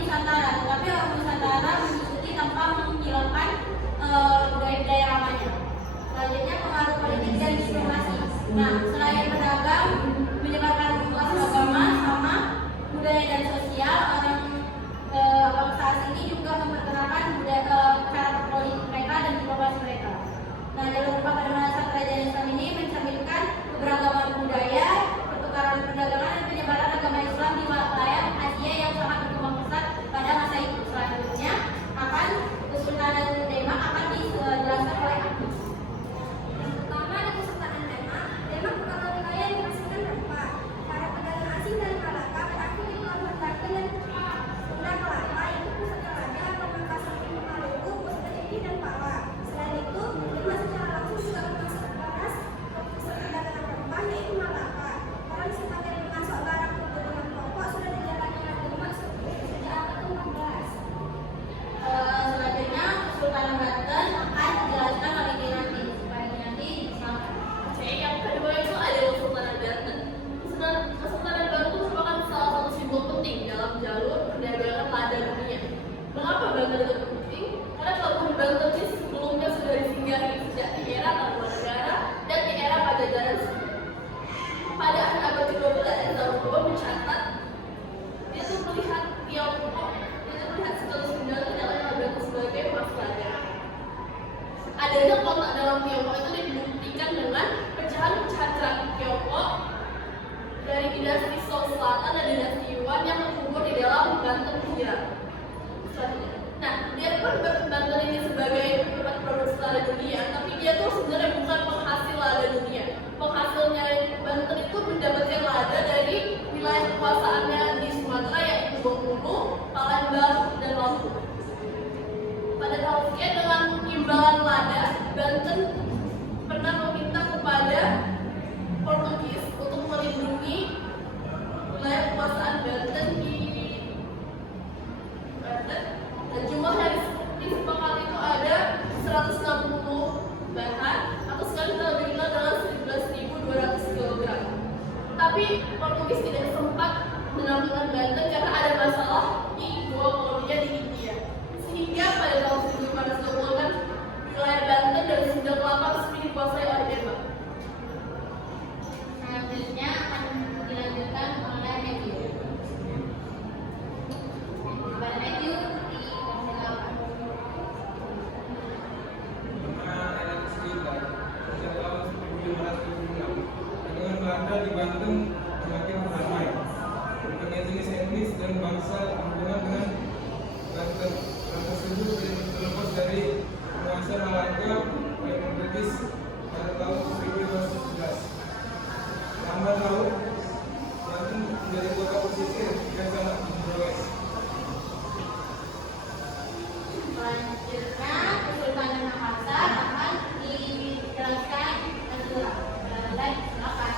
Nusantara, tetapi orang Nusantara mengikuti tanpa menghilangkan budaya-budaya lamanya. Selanjutnya pengaruh politik dan diplomasi. Nah, selain beragam menyebarkan kelas agama sama budaya dan sosial, orang bangsa asing ini juga memperkenalkan budaya cara politik mereka dan diplomasi mereka. Nah, jalur rempah pada masa kerajaan Islam ini mencerminkan keberagaman budaya, pertukaran perdagangan dan penyebaran agama Islam di wilayah Asia yang sangat berkembang pesat pada masa itu. Selanjutnya akan Kesultanan Demak akan dijelaskan oleh Aki. Pertama ada Kesultanan Demak. Demak merupakan wilayah yang menghasilkan rempah. Para pedagang asing dari Malaka berakhir di Pelabuhan Banten dan Sunda Kelapa, yaitu pusat Kalanda, Pamekasan Timur Maluku, pusat Kediri dan Pala. Selain itu, Demak secara langsung juga bermasuk panas pusat perdagangan rempah, yaitu Malaka. Orang sebagai pemasok barang kebutuhan pokok sudah dijalani oleh Demak sejak abad ke-14. Selanjutnya Kesultanan Banten akan dijelaskan oleh Dinanti supaya Dinanti bisa. Oke, yang kedua itu ada Kesultanan Banten. Kesultanan Banten merupakan salah satu simbol penting dalam jalur perdagangan lada dunia. Mengapa Banten itu penting? Karena pelabuhan Banten ini sebelumnya sudah disinggahi sejak di era Tarumanegara dan di era Pajajaran. Pada abad ke-12, Taruman mencatat dia tuh melihat Tiongkok, dia tuh melihat sekali Sunda itu dalam Banten sebagai waspada. Adanya kontak dalam Tiongkok itu dibuktikan dengan pecahan-pecahan keramik Tiongkok dari dinasti Song Selatan dan dinasti Yuan yang terkubur di dalam Banten Pura. Selanjutnya, nah biarpun Banten ini sebagai tempat produksi lada dunia, tapi dia tuh sebenarnya bukan penghasil lada dunia. Penghasilnya Banten itu mendapatkan lada dari wilayah kekuasaannya di Sumatera, yaitu Bengkulu, Palembang, dan Lampung. Pada tahun sekian dengan imbalan lada, Banten pernah meminta kepada Portugis untuk melindungi wilayah kekuasaan Banten di Banten. Dan jumlah yang disepakati itu ada 160 bahan atau sekarang kita lebih kenal dengan 11.200 kg. Tapi Portugis tidak sempat menaklukkan Banten karena ada masalah di dua koloninya di India. Sehingga pada tahun 1520 kan wilayah Banten dan Sunda Kelapa resmi dikuasai oleh Denmark. Selanjutnya akan dilanjutkan oleh Matthew. Kepada Matthew dipersilakan. Sejak tahun 1576, dagangan Belanda di Banten semakin ramai. Berbagai jenis etnis dan bangsa berhubungan dengan Banten. Hal tersebut terlepas dari penguasa Malaka oleh Portugis pada tahun 1511. Lambat laun, Banten menjadi kota pesisir yang sangat progres. Selanjutnya Kesultanan Makassar akan dijelaskan dan silakan.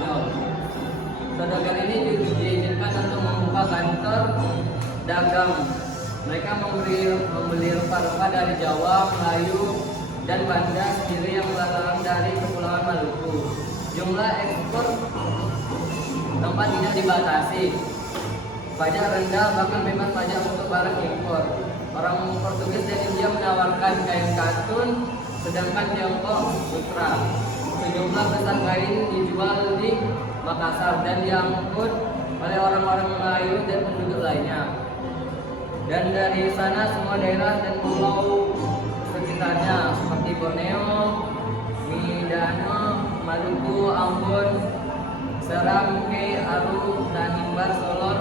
Spanyol. Saudagar ini diizinkan untuk membuka kantor dagang. Mereka membeli rempah-rempah dari Jawa, Melayu, dan Banda sendiri yang berasal dari Kepulauan Maluku. Jumlah ekspor rempah tidak dibatasi. Pajak rendah, bahkan bebas pajak untuk barang impor. Orang Portugis dan India menawarkan kain katun, sedangkan Tiongkok sutra. Sejumlah besar kain dijual di Makassar dan diangkut oleh orang-orang Melayu dan penduduk lainnya. Dan dari sana semua daerah dan pulau sekitarnya seperti Borneo, Mindanao, Maluku, Ambon, Seram, Ke, Aru, Tanimbar, Solor,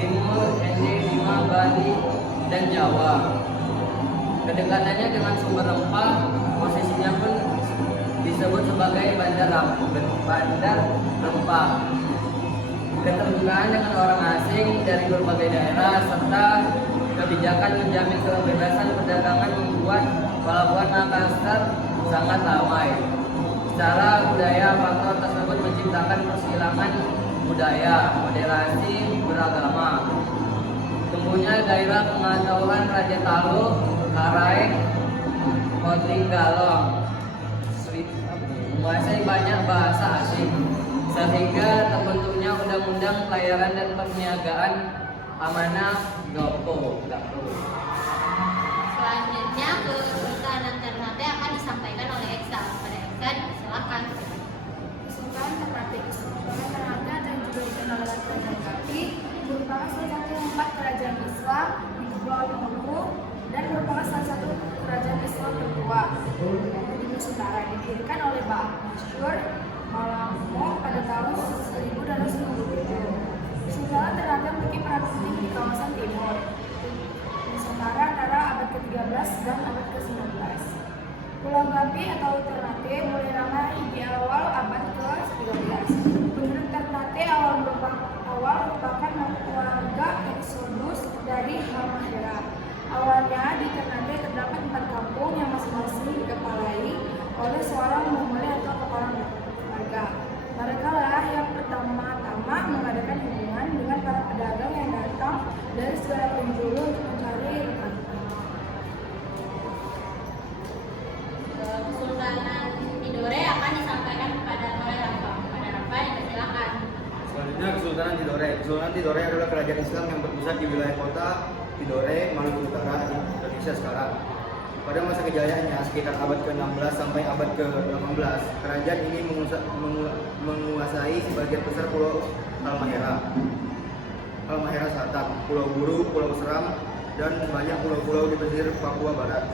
Timur, Ende, Bima, Bali, dan Jawa. Kedekatannya dengan sumber rempah, posisinya pun disebut sebagai bandar rempah. Keterbukaan dengan orang asing dari berbagai daerah serta kebijakan menjamin kebebasan perdagangan membuat pelabuhan Makassar sangat ramai. Secara budaya, faktor tersebut menciptakan persilangan budaya, moderasi beragama. Tumbuhnya daerah pengetahuan Raja Talu, Karaeng, Kotinggalong, menguasai banyak bahasa asing, sehingga terbentuknya Undang-Undang Pelayaran dan Perniagaan Amanah Gopo. Selanjutnya Kesultanan Ternate akan disampaikan oleh Eksa. Pada Eksa silakan. Kesultanan Ternate dan juga dikenal oleh Kerajaan Kapi merupakan salah satu 4 kerajaan Islam di Pulau Maluku dan merupakan salah satu kerajaan Islam tertua di Nusantara, didirikan oleh Mbah Masyur Malamo pada tahun 1297. Kesultanan Ternate memiliki peran penting di kawasan timur Nusantara antara abad ke-13 dan abad ke-19. Pulau Gapi atau Ternate mulai ramai di awal abad ke-13. Penduduk Ternate awal merupakan keluarga eksodus dari Halmahera. Awalnya di Ternate terdapat 4 kampung yang masing-masing dikepalai oleh seorang memulai atau kepala keluarga. Mereka lah yang pertama-tama mengadakan hubungan dengan para pedagang yang datang dari segala penjuru untuk mencari rempah. Kesultanan Tidore akan disampaikan kepada Rafa. Kepada Rafa dipersilakan. Selanjutnya Kesultanan Tidore. Kesultanan Tidore adalah kerajaan Islam yang berpusat di wilayah kota Tidore, Maluku Utara, Indonesia sekarang. Pada masa kejayaannya sekitar abad ke-16 sampai abad ke-18, kerajaan ini menguasai sebagian besar pulau Halmahera Selatan, Pulau Buru, Pulau Seram, dan banyak pulau-pulau di pesisir Papua Barat.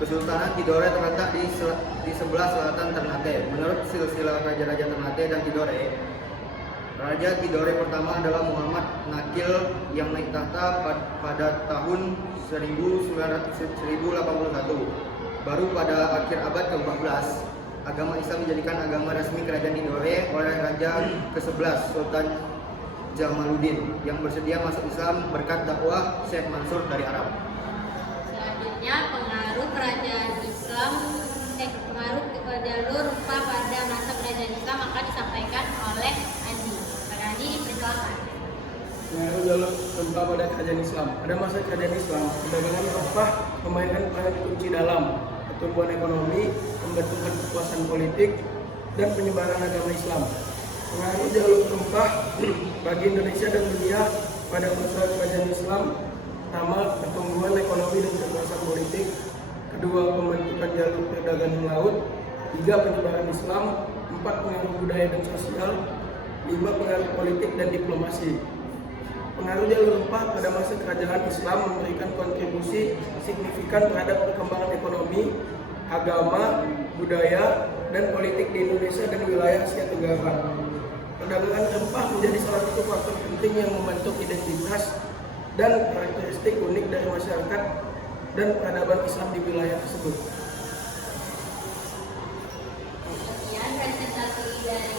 Kesultanan Tidore terletak di sebelah selatan Ternate. Menurut silsilah raja-raja Ternate dan Tidore, Raja Tidore pertama adalah Muhammad Nakil yang naik tahta pada tahun 1081. Baru pada akhir abad ke-14, agama Islam menjadikan agama resmi kerajaan Tidore oleh Raja ke-11 Sultan Jamaluddin yang bersedia masuk Islam berkat dakwah Syekh Mansur dari Arab. Selanjutnya pengaruh kerajaan Islam, pengaruh ke jalur rempah pada masa kerajaan Islam akan disampaikan oleh Andi. Pada Andi dipersilakan. Pengaruh jalur rempah pada kerajaan Islam. Pada masa kerajaan Islam, perdagangan rempah memainkan peran kunci dalam pertumbuhan ekonomi, pembentukan kekuasaan politik, dan penyebaran agama Islam. Pengaruh jalur rempah bagi Indonesia dan dunia pada masa kerajaan Islam: pertama, pertumbuhan ekonomi dan kekuasaan politik; kedua, pembentukan jalur perdagangan laut; tiga, penyebaran Islam; empat, pengaruh budaya dan sosial; lima, pengaruh politik dan diplomasi. Pengaruh jalur rempah pada masa kerajaan Islam memberikan kontribusi signifikan terhadap perkembangan ekonomi, agama, budaya, dan politik di Indonesia dan wilayah Asia Tenggara. Perdagangan rempah menjadi salah satu faktor penting yang membentuk identitas dan karakteristik unik dari masyarakat dan peradaban Islam di wilayah tersebut. Sekian presentasi dari